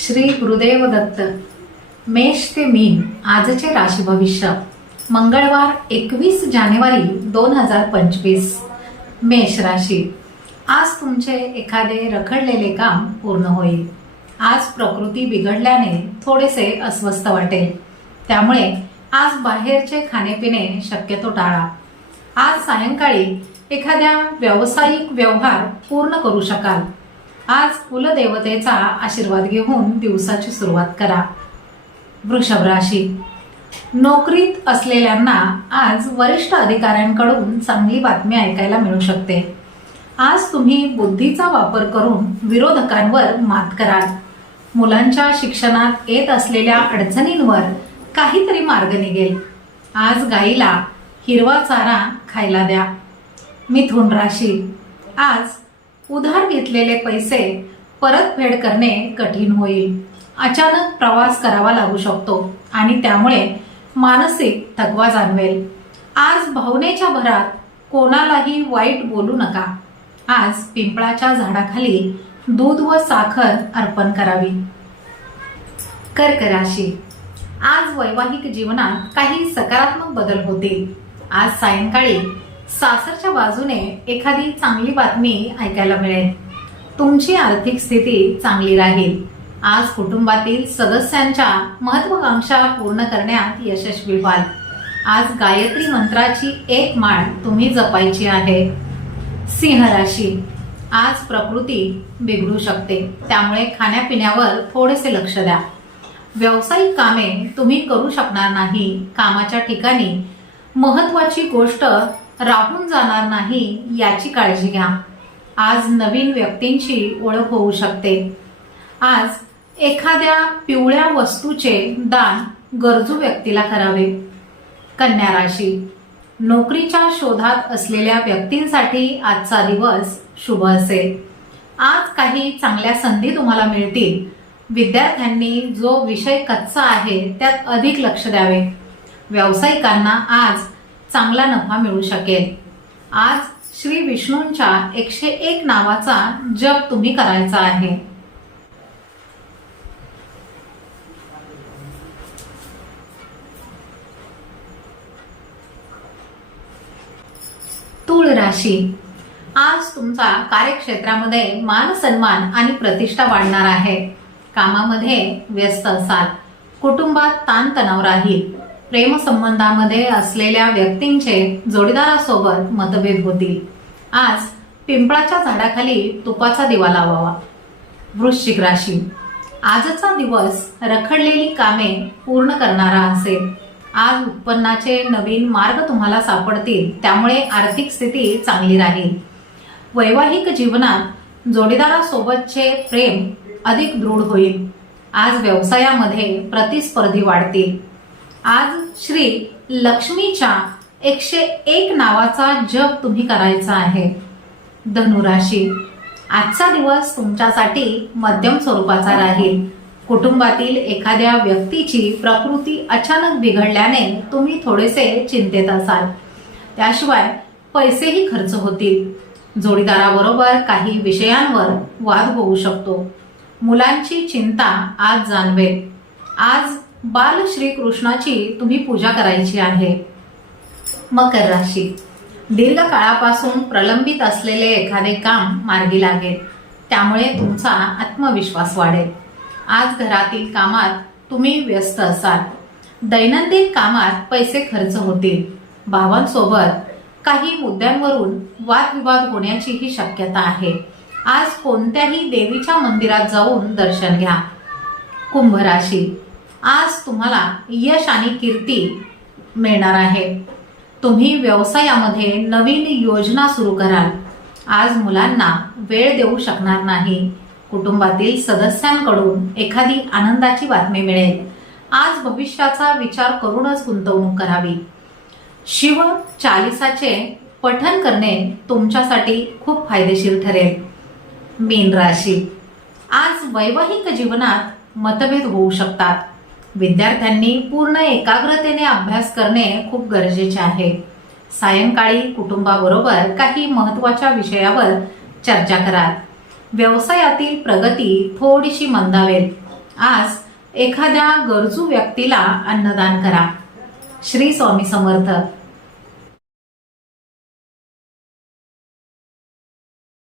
श्री गुरुदेव दत्त मेष ते मीन आजचे राशी भविष्य. मंगळवार एकवीस जानेवारी दोन हजार पंचवीस. मेष राशी. आज तुमचे एखादे रखडलेले काम पूर्ण होईल. आज प्रकृती बिघडल्याने थोडेसे अस्वस्थ वाटेल. त्यामुळे आज बाहेरचे खाणेपिणे शक्यतो टाळा. आज सायंकाळी एखाद्या व्यावसायिक व्यवहार पूर्ण करू शकाल. आज कुलदेवतेचा आशीर्वाद घेऊन दिवसाची सुरुवात करा. वृषभ राशी. नोकरीत असलेल्यांना आज वरिष्ठ अधिकाऱ्यांकडून चांगली बातमी ऐकायला मिळू शकते. आज तुम्ही बुद्धीचा वापर करून विरोधकांवर मात कराल. मुलांच्या शिक्षणात येत असलेल्या अडचणींवर काहीतरी मार्ग निघेल. आज गाईला हिरवा चारा खायला द्या. मिथुन राशी. आज उधार घेतलेले पैसे परतफेड करणे कठीण होईल. अचानक प्रवास करावा लागू शकतो आणि त्यामुळे मानसिक थकवा जाणवेल. आज भावनेच्या भरात कोणालाही वाईट बोलू नका. आज पिंपळाच्या झाडाखाली दूध व साखर अर्पण करावी. कर्क राशी आज वैवाहिक जीवनात काही सकारात्मक बदल होतील. आज सायंकाळी सासरच्या बाजूने एखादी चांगली बातमी ऐकायला मिळेल. तुमची आर्थिक स्थिती चांगली राहील. आज कुटुंबातील सदस्यांच्या महत्वाकांक्षा पूर्ण करण्यात यशस्वी व्हाल. आज गायत्री मंत्राची एक माळ तुम्ही जपायची आहे. सिंह राशी. आज प्रकृती बिघडू शकते. त्यामुळे खाण्यापिण्यावर थोडेसे लक्ष द्या. व्यावसायिक कामे तुम्ही करू शकणार नाही. कामाच्या ठिकाणी महत्वाची गोष्ट राहून जाणार नाही याची काळजी घ्या. आज नवीन व्यक्तींची ओळख होऊ शकते. आज एखाद्या पिवळ्या वस्तूचे दान गरजू व्यक्तीला करावे. कन्या राशी. नोकरीच्या शोधात असलेल्या व्यक्तींसाठी आजचा दिवस शुभ असेल आज काही चांगल्या संधी तुम्हाला मिळतील. विद्यार्थ्यांनी जो विषय कच्चा आहे त्यात अधिक लक्ष द्यावे. व्यावसायिकांना आज चांगला नफा मिळू शकेल. आज श्री विष्णूंच्या एकशे एक नावाचा जप तुम्ही करायचा आहे. तूळ राशी. आज तुमचा कार्यक्षेत्रामध्ये मान सन्मान आणि प्रतिष्ठा वाढणार आहे. कामामध्ये व्यस्त असाल. कुटुंबात ताणतणाव राहील. प्रेमसंबंधामध्ये असलेल्या व्यक्तींचे जोडीदारासोबत मतभेद होतील. आज पिंपळाच्या झाडाखाली तुपाचा दिवा लावावा. वृश्चिक राशी. आजचा दिवस रखडलेली कामे पूर्ण करणारा असेल. आज उत्पन्नाचे नवीन मार्ग तुम्हाला सापडतील त्यामुळे आर्थिक स्थिती चांगली राहील. वैवाहिक जीवनात जोडीदारासोबतचे प्रेम अधिक दृढ होईल. आज व्यवसायामध्ये प्रतिस्पर्धी वाढतील. आज श्री लक्ष्मीच्या एकशे एक नावाचा जप तुम्ही करायचा आहे. धनुराशी आजचा दिवस तुमच्यासाठी मध्यम स्वरूपाचा राहील. कुटुंबातील एखाद्या व्यक्तीची प्रकृती अचानक बिघडल्याने तुम्ही थोडेसे चिंतेत असाल. त्याशिवाय पैसेही खर्च होतील. जोडीदाराबरोबर काही विषयांवर वाद होऊ शकतो. मुलांची चिंता आज जाणवेल. आज बाल श्रीकृष्णाची तुम्ही पूजा करायची आहे. मकर राशी. दीर्घकाळापासून प्रलंबित असलेले एखादे काम मार्गी लागेल. त्यामुळे तुमचा आत्मविश्वास वाढेल. आज घरातील कामात तुम्ही व्यस्त असाल. दैनंदिन कामात पैसे खर्च होतील. भावांसोबत काही मुद्द्यांवरून वादविवाद होण्याचीही शक्यता आहे. आज कोणत्याही देवीच्या मंदिरात जाऊन दर्शन घ्या. कुंभ राशी. आज तुम्हाला यश आणि कीर्ती मिळणार आहे. तुम्ही व्यवसायामध्ये नवीन योजना सुरू कराल. आज मुलांना वेळ देऊ शकणार नाही. कुटुंबातील सदस्यांकडून एखादी आनंदाची बातमी मिळेल. आज भविष्याचा विचार करूनच गुंतवणूक करावी. शिव चालिसाचे पठन करणे तुमच्यासाठी खूप फायदेशीर ठरेल. मीन राशी. आज वैवाहिक जीवनात मतभेद होऊ शकतात. विद्यार्थ्यांनी पूर्ण एकाग्रतेने अभ्यास करणे खूप गरजेचे आहे. सायंकाळी कुटुंबाबरोबर काही महत्त्वाच्या विषयावर चर्चा करा. व्यवसायातील प्रगती थोडीशी मंदावेल. आज एखाद्या गरजू व्यक्तीला अन्नदान करा. श्री स्वामी समर्थ.